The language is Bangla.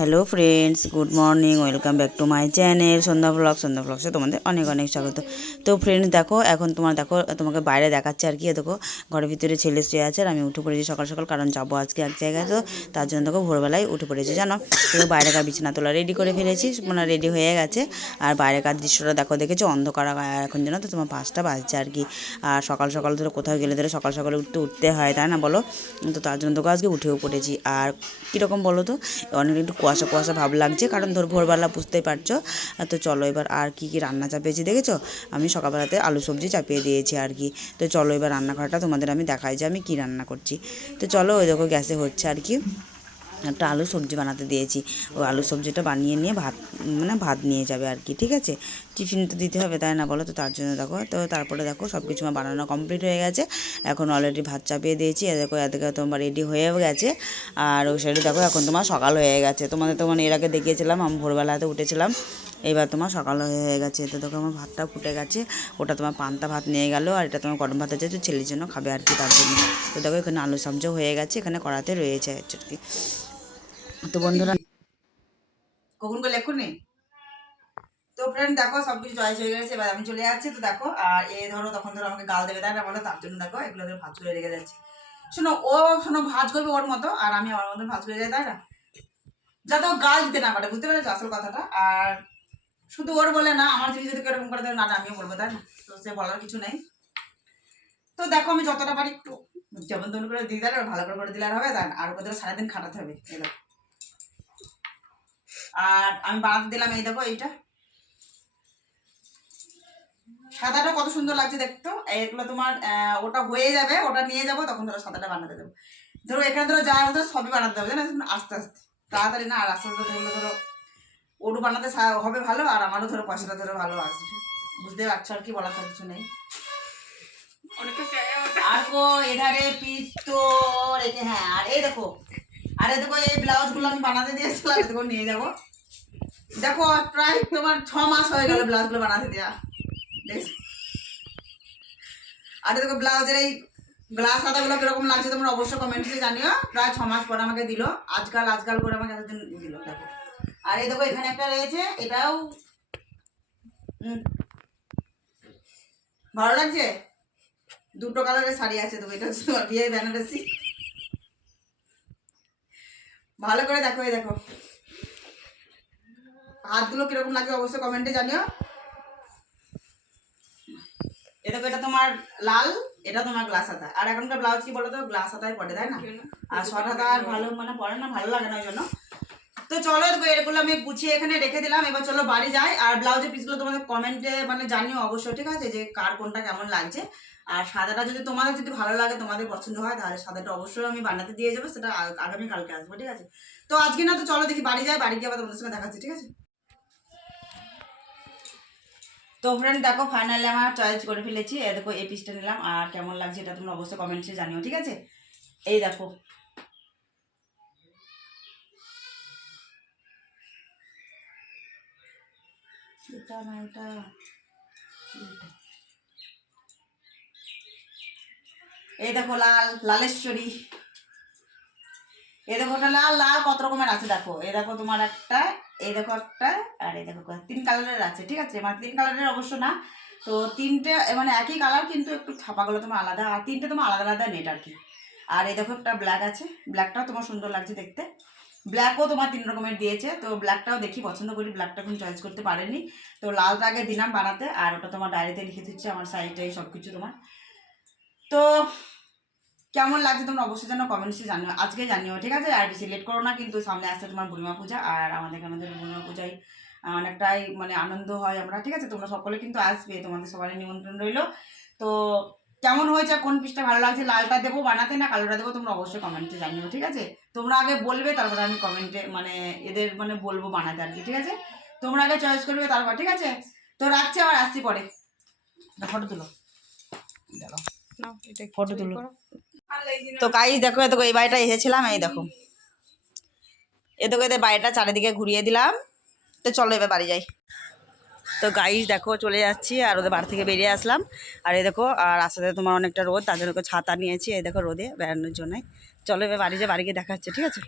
Hello friends, good morning, welcome back to my channel Sandhya ব্লগসে তোমাদের অনেক অনেক স্বাগত। তো ফ্রেন্ডস দেখো, এখন তোমাকে বাইরে দেখাচ্ছে আর কি। দেখো ঘরের ভিতরে ছেলে শুয়ে আছে আর আমি উঠে পড়েছি সকাল সকাল, কারণ যাবো আজকে এক জায়গায়। তো তার জন্য দেখো ভোরবেলায় উঠে পড়েছি জানো। তো বাইরেকার বিছানা তোলা রেডি করে ফেলেছি, মানে রেডি হয়ে গেছে। আর বাইরেকার দৃশ্যটা দেখেছো অন্ধকার এখন যেন, তো তোমার 5টা বাজছে আর কি। আর সকাল সকাল ধরো কোথাও গেলে ধরো সকাল সকালে উঠতে হয়, তাই না বলো? তো তার জন্য তোকে আজকে উঠেও পড়েছি। আর কীরকম বলো তো, অনেক একটু কুয়াশা কুয়াশা ভাব লাগছে, কারণ ধর ভোরবেলা বুঝতেই পারছো। তো চলো এবার আর কি কি রান্না চাপিয়েছি দেখেছো। আমি সকালবেলাতে আলু সবজি চাপিয়ে দিয়েছি আর কি। তো চলো এবার রান্নাঘরটা তোমাদের আমি দেখাই যে আমি কি রান্না করছি। তো চলো ওই দেখো গ্যাসে হচ্ছে আর কি, একটা আলু সবজি বানাতে দিয়েছি। ওই আলু সবজিটা বানিয়ে নিয়ে ভাত নিয়ে যাবে আর কি, ঠিক আছে। টিফিন তো দিতে হবে, তাই না বলো? তো তার জন্য দেখো, তো তারপরে দেখো সব কিছু আমার বানানো কমপ্লিট হয়ে গেছে। এখন অলরেডি ভাত চাপিয়ে দিয়েছি, এদিকে তোমার রেডি হয়ে গেছে। আর ওই সাইডে দেখো এখন তোমার সকাল হয়ে গেছে। তোমাদের তো এর আগে দেখিয়েছিলাম আমি ভোরবেলাতে উঠেছিলাম, এবার তোমার সকাল হয়ে গেছে। তো দেখো আমার ভাতটা ফুটে গেছে, ওটা তোমার পান্তা ভাত নিয়ে গেল, আর এটা তোমার গরম ভাত আছে, তো ছেলের জন্য খাবে আর কি, তার জন্য। তো দেখো এখানে আলু সবজি হয়ে গেছে, এখানে কড়াতে রয়েছে আর কি। তো বন্ধুরা কখন করে লেখো নেই। তো ফ্রেন্ড দেখো সবকিছু চয়েস হয়ে গেছে, এবার আমি চলে যাচ্ছি। তো দেখো আর ধরো তখন ধরো আমাকে গাল দেবে, তাই না বলো? তার জন্য দেখো এগুলো ধরে ভাজ করে রেখে যাচ্ছে। শোনো ভাজ করবে ওর মতো, আর আমি আমার মতো ভাজ করে যাই, তাই না? যাতে ও গাল দিতে না পারে, বুঝতে পেরেছো আসল কথাটা। আর শুধু ওর বলে না, আমার জিনিস যদি এরকম করে দেবে না, আমিও বলবো, তাই না? তো সে বলার কিছু নেই। তো দেখো আমি যতটা পারি একটু যেমন তেমন করে দিয়ে দিলে ভালো করে দিলে আর হবে, তাই না? আর ওকে ধরো সারাদিন খাটাতে হবে। আর আমি বানাতে দিলাম এই দেখো এইটা, সাদাটা কত সুন্দর লাগছে দেখতো। এগুলো তোমার ওটা হয়ে যাবে, ওটা নিয়ে যাবো, তখন ধরো সাদাটা বানাতে দেবো। ধরো এখানে ধরো যা ধরো সবই বানাতে হবে, জানো, আস্তে আস্তে, তাড়াতাড়ি না। আর আস্তে আস্তে ধরলে ধরো ওটু বানাতে হবে ভালো, আর আমারও ধরো পয়সাটা ধরো ভালো আসবে। বুঝতে পারছো আর কি, বলার তো কিছু নেই। আর কো এধারে পিস তো রেখে, হ্যাঁ। আর এই দেখো, এই ব্লাউজগুলো আমি বানাতে দিয়েছিলাম, দেখো নিয়ে যাবো। দেখো প্রায় তোমার 6 মাস হয়ে গেল ব্লাউজগুলো বানাতে দেওয়া। আর দেখো ব্লাউজের এই গ্লাস হাতাগুলো কিরকম লাগছে তোমরা অবশ্যই কমেন্টে জানিও। প্রায় 6 মাস পর আমাকে দিল, আজকাল করে আমাকে এতদিন দিল দেখো। আর এই দেখো এখানে একটা রয়েছে, এটাও ভালো লাগছে। দুটো কালারের শাড়ি আছে, তো এটা হচ্ছে তোমার বিয়ে বেনারসি। ভালো করে দেখো, এই দেখো হাতগুলো কিরকম লাগছে অবশ্যই কমেন্টে জানিও। এ দেখো এটা তোমার লাল, এটা তোমার গ্লাস হাতা। আর এখনকার ব্লাউজ কি বলো তো, গ্লাস হাতায় পড়ে, তাই না? আর শর্ট হাতা আর ভালো মানে পড়ে না, ভালো লাগে না ওই জন্য। তো চলো এগুলো আমি গুছিয়ে এখানে রেখে দিলাম, এবার চলো বাড়ি যাই। আর ব্লাউজের পিসগুলো তোমাদের কমেন্টে মানে জানিও অবশ্যই, ঠিক আছে, যে কার কোনটা কেমন লাগছে। আর সাদাটা যদি তোমাদের যদি ভালো লাগে, তোমাদের পছন্দ হয়, তাহলে সাদাটা অবশ্যই আমি বানাতে দিয়ে যাবো, সেটা আগামীকালকে আসবো, ঠিক আছে। তো আজকে না, তো চলো দেখি বাড়ি যাই, বাড়ি গিয়ে আবার তোমাদের সঙ্গে দেখাচ্ছি, ঠিক আছে। তো ফ্রেন্ড দেখো ফাইনালি আমার চয়েস করে ফেলেছি। দেখো এই পিসটা নিলাম, আর কেমন লাগছে এটা তোমরা অবশ্যই কমেন্টসে জানিও, ঠিক আছে। এই দেখো এটা না, এটা এই দেখো লালেশ্বরী। এই দেখো ওটা লাল লাল কত রকমের আছে দেখো। এই দেখো তোমার একটা, এই দেখো একটা, আর এই দেখো 3 কালারের আছে, ঠিক আছে। মানে 3 কালারের অবশ্য না, তো 3টে মানে একই কালার, কিন্তু একটু ছাপাগুলো তোমার আলাদা, আর 3টে তোমার আলাদা আলাদা নেট আর কি। আর এই দেখো একটা ব্ল্যাক আছে, ব্ল্যাকটাও তোমার সুন্দর লাগছে দেখতে। ব্ল্যাকও তোমার 3 রকমের দিয়েছে, তো ব্ল্যাকটাও দেখি পছন্দ করি, ব্ল্যাকটা এখন চয়েস করতে পারেনি। তো লালটা আগে দিলাম বানাতে, আর ওটা তোমার ডায়েরিতে লিখে দিচ্ছে আমার সাইডটাই সব কিছু তোমার। তো কেমন লাগছে তোমরা অবশ্যই যেন কমেন্টসে জানিও, আজকে জানিও, ঠিক আছে। আর বেশি লেট করো না, কিন্তু সামনে আসছে তোমার বুড়িমা পূজা, আর আমাদের বুড়িমা পূজায় অনেকটাই মানে আনন্দ হয় আমরা, ঠিক আছে। তোমরা সকলে কিন্তু আসবে, তোমাদের সবারই নিমন্ত্রণ রইলো। তো কেমন হয়েছে, কোন পিসটা ভালো লাগছে, লালটা দেবো বানাতে না কালোটা দেবো, তোমরা অবশ্যই কমেন্টে জানিও, ঠিক আছে। তোমরা আগে বলবে, তারপরে আমি কমেন্টে মানে এদের মানে বলবো বানাতে আর কি, ঠিক আছে। তোমরা আগে চয়েস করবে তারপর, ঠিক আছে। তো রাখছি, আবার আসছি পরে। ফটো তুলো, ফটো তুলো। তো গাইস দেখো, দেখো এই বাড়িটা এসেছিলাম, এই দেখো এদের বাড়িটা চারিদিকে ঘুরিয়ে দিলাম। তো চলো এবার বাড়ি যাই। তো গাইস দেখো চলে যাচ্ছি, আর ওদের বাড়ি থেকে বেরিয়ে আসলাম। আর এই দেখো, আর রাস্তাতে তোমার অনেকটা রোদ, তার জন্য ছাতা নিয়েছি, এই দেখো রোদে বেড়ানোর জন্য। চলো এবার বাড়ি যাই, বাড়ি গিয়ে দেখা হচ্ছে, ঠিক আছে।